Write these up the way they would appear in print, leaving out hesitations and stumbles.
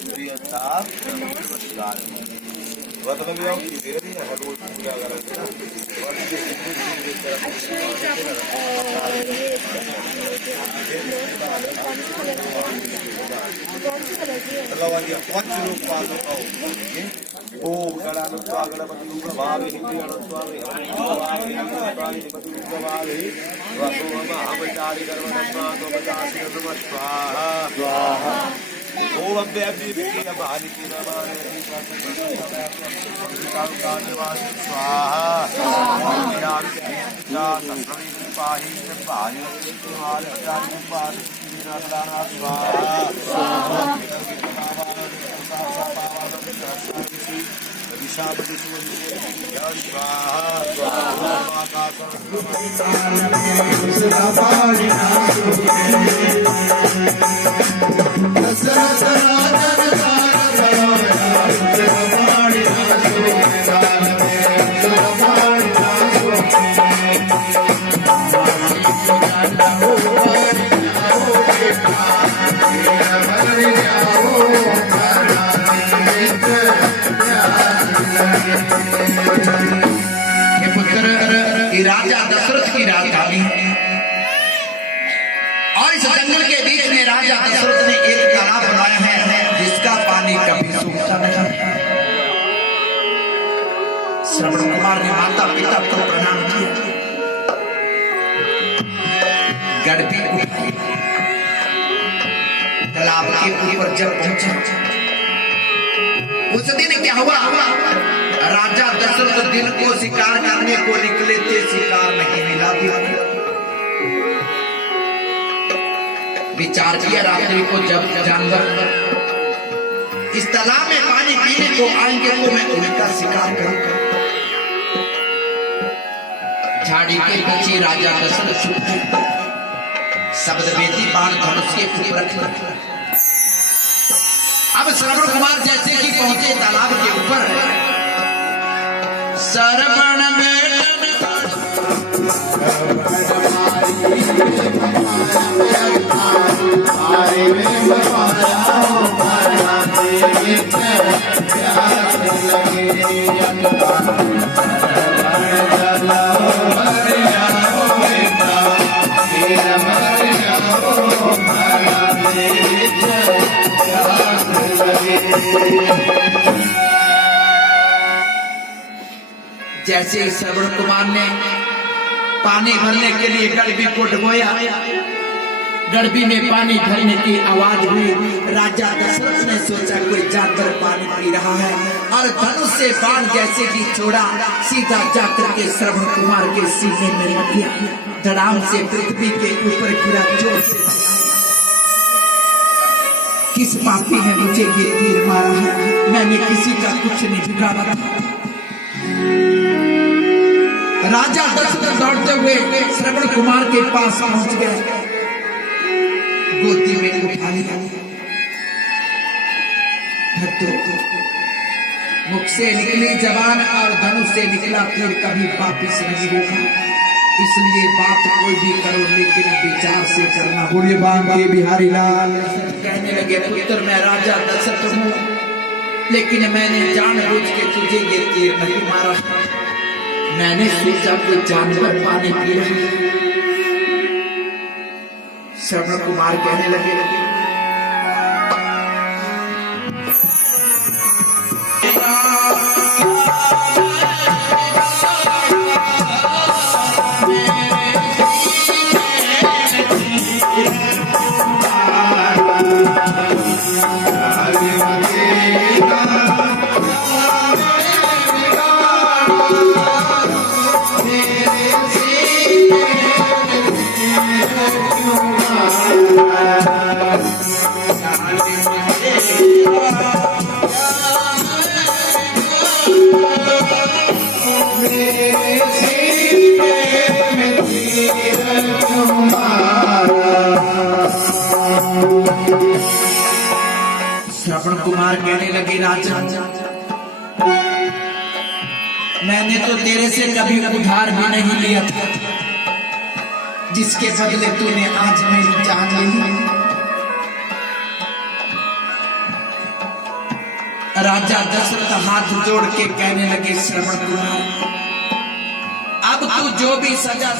नमस्कार व्रत में भी आओ कि फिर भी हर रोज पूजा करेंगे ना ओम गणानुत्वा गणपति भावे हिंदी गणुत्वा गणपति भावे वसो महावैतारि कर्मणा गोपदासी स्वाहा स्वाहा ओम अव्यय विद्या बालिकी नमामि स्वाहा स्वाहा पाहि पाहि राजा दशरथ की राजधानी और इस जंगल के बीच में राजा दशरथ ने एक तालाब बनाया है जिसका पानी कभी सूखता नहीं। श्रवण कुमार ने माता पिता को प्रणाम किया, गड़बी उठाई, तालाब के ऊपर जब पहुंचा उस दिन क्या हुआ, राजा दशरथ दिन को शिकार करने को निकले थे, शिकार नहीं मिला था। विचार किया रात्रि को जब जानवर इस तालाब में पानी पीने को आएंगे तो मैं उनका शिकार करूंगा। झाड़ी के पीछे राजा दशरथ छुपे, शब्द बेटी बाण धनुष के ऊपर रख। अब श्रवण कुमार जैसे कि पहुंचे तालाब के ऊपर, सरवण जैसे श्रवण कुमार ने पानी भरने के लिए गड़बी को डुबोया, गड़बी में पानी भरने की आवाज हुई। राजा दशरथ ने सोचा कोई जानवर पानी पी रहा है और धनुष से बाण जैसे कि छोड़ा, सीधा जाकर के श्रवण कुमार के सीने में लग गया। धड़ाम से पृथ्वी के ऊपर गिरा, जोर से किस पापी ने मुझे ये तीर मारा है, मैंने किसी का कुछ नहीं बिगाड़ा था। राजा दशरथ दौड़ते हुए श्रवण कुमार के पास पहुंच गए, गोदी में उठा लिया। मुख से निकली जबान और धनुष से निकला तीर कभी वापिस नहीं होगा, इसलिए बात कोई भी करो लेकिन विचार से करना। बोले बांके बिहारी लाल। कहने लगे, पुत्र मैं राजा दशरथ हूँ, लेकिन मैंने जानबूझ के तुझे ये तीर नहीं मारा। मैंने सोचा कोई जानवर पानी पी रहा है। श्रवण कुमार कहने लगे, श्रवण कुमार कहने लगे, राजा मैंने तो तेरे से कभी उधार भी नहीं लिया था, जिसके बदले तूने आज मेरी जान ली। राजा दशरथ हाथ जोड़ के कहने लगे, श्रवण कुमार, अब तू जो भी सजा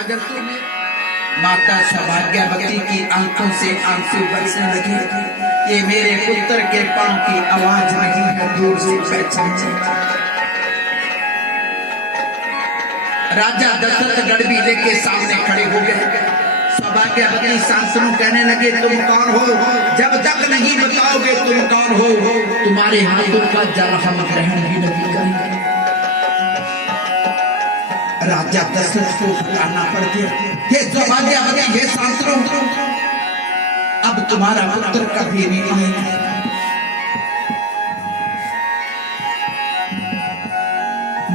अगर तुम्हें माता सौभाग्यवती की आंखों से आंसू बरसने लगे, ये मेरे पुत्र के पांव की आवाज नहीं है, दूर से पहचान। राजा दशरथ गड़बीले के सामने खड़े हो गए। सौभाग्यवती शांतनु कहने लगे, तुम कौन हो? जब तक नहीं बताओगे तुम कौन हो, तुम्हारे हाथों का जल हम ग्रहण भी नहीं करेंगे। राजा दशरथ को हटाना पड़ गया। हे सौभाग्यवती, हे शांतनु, अब तुम्हारा पुत्र कभी नहीं आएगा।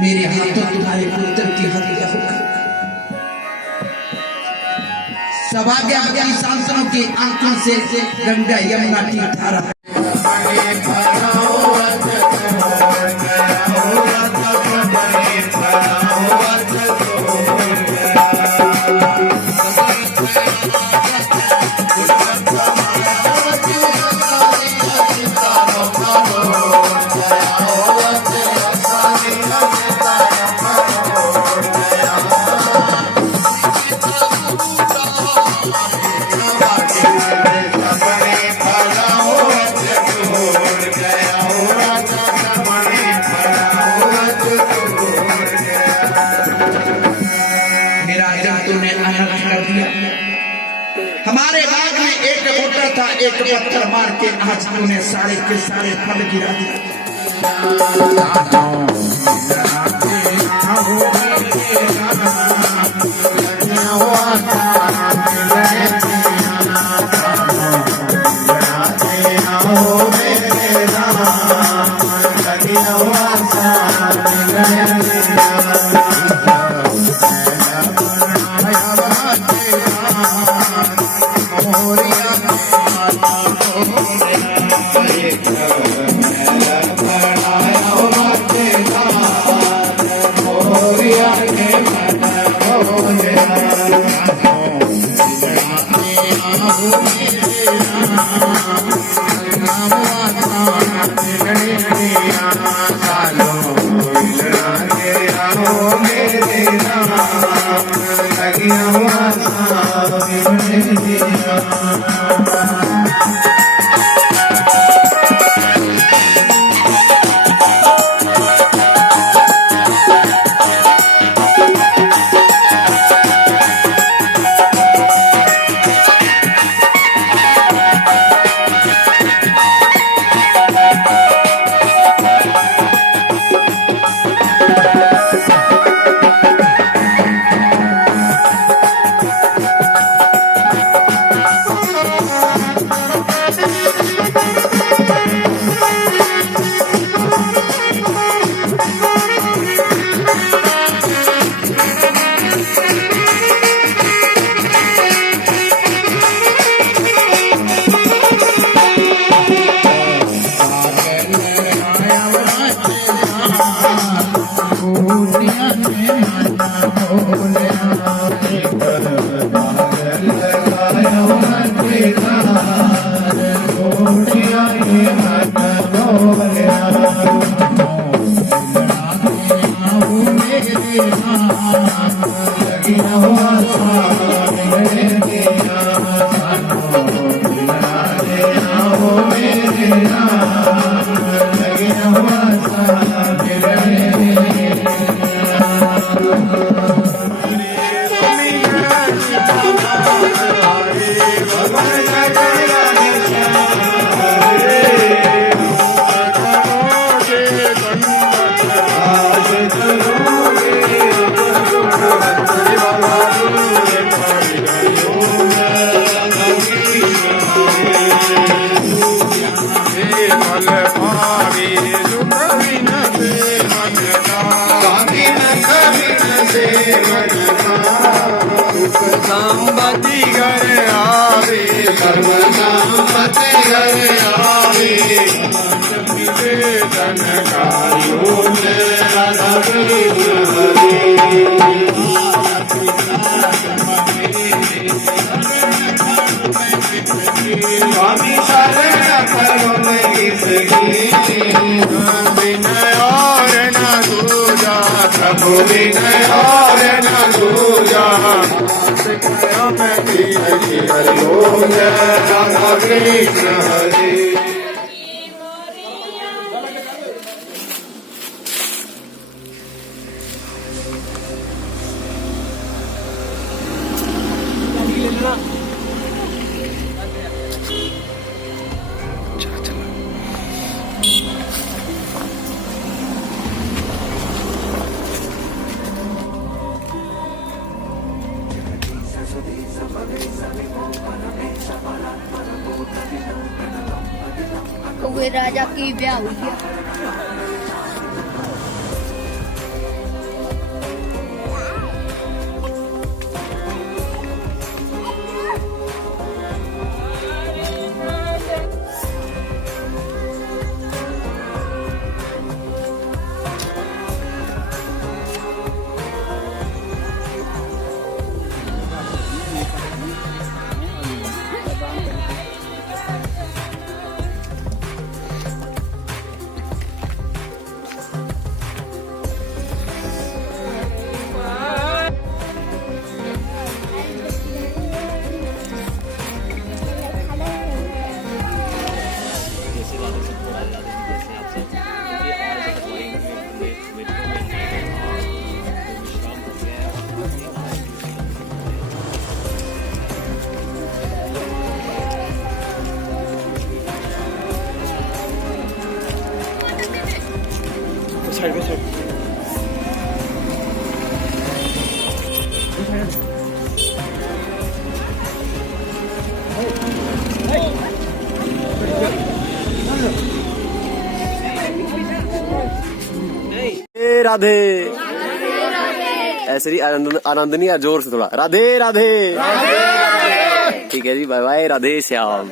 मेरे हाथों तुम्हारे पुत्र की हत्या हो गई। सौभाग्यवती शांतनु की आंखों से गंगा यमुना की धारा हमारे बाग में एक बूटा था, एक पत्थर मार के आज तूने सारे के सारे फल गिरा दिया। स्वामी शरण करुण इसकी विनय और न दूजा प्रभु विनय और न दूजा मैं हरि ओम राधा कृष्ण हरे कौवे राजा की ब्याह हुई है। राधे ऐसे ही आनंद नहीं है, जोर से थोड़ा राधे राधे। ठीक है जी, बाय बाय, राधे श्याम।